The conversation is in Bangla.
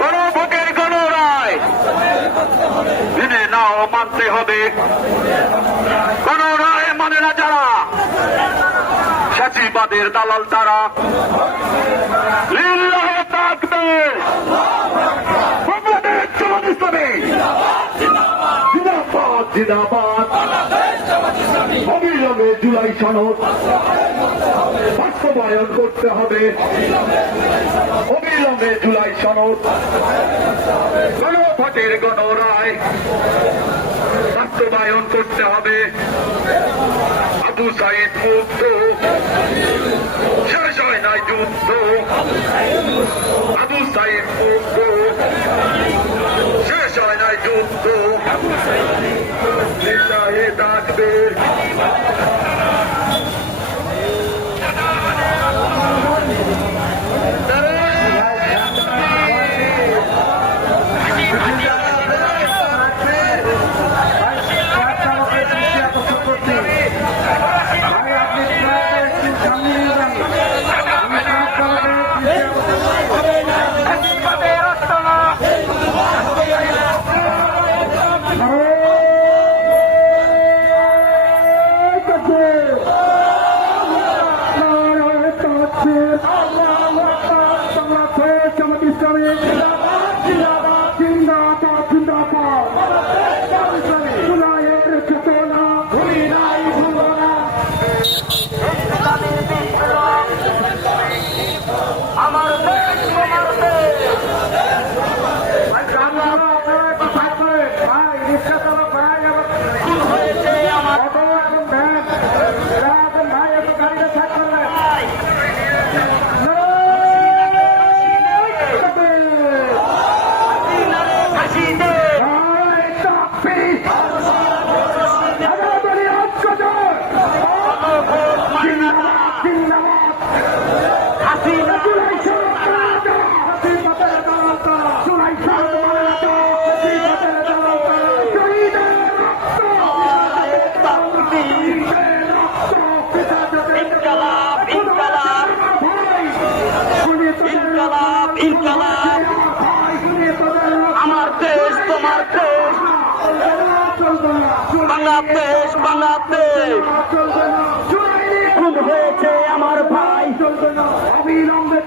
গণভোটের গণরায় মেনে নাও, মানতে হবে। গণরায় মানে না যারা, ফ্যাসিবাদের দালাল তারা। লিল্লাহে তাকবীর, বাংলাদেশ জামাত ইসলামী জিন্দাবাদ জিন্দাবাদ। অবিলম্বে জুলাই সনদ বাস্তবায়ন করতে হবে, অবিলম্বে জুলাই সনদ। গণভোটের গণরায় বাস্তবায়ন করতে হবে। আবু সাইদ মুক্ত, শেষ হয় নাই যুদ্ধ। আবু সাইদ মুক্ত, শেষ হয় নাই যুদ্ধ। লিল্লাহে তাকবীর। আমার দেশ তোমার দেশ, বাংলাদেশ বাংলাদেশ। খুন হয়েছে আমার ভাই, অবিলম্বে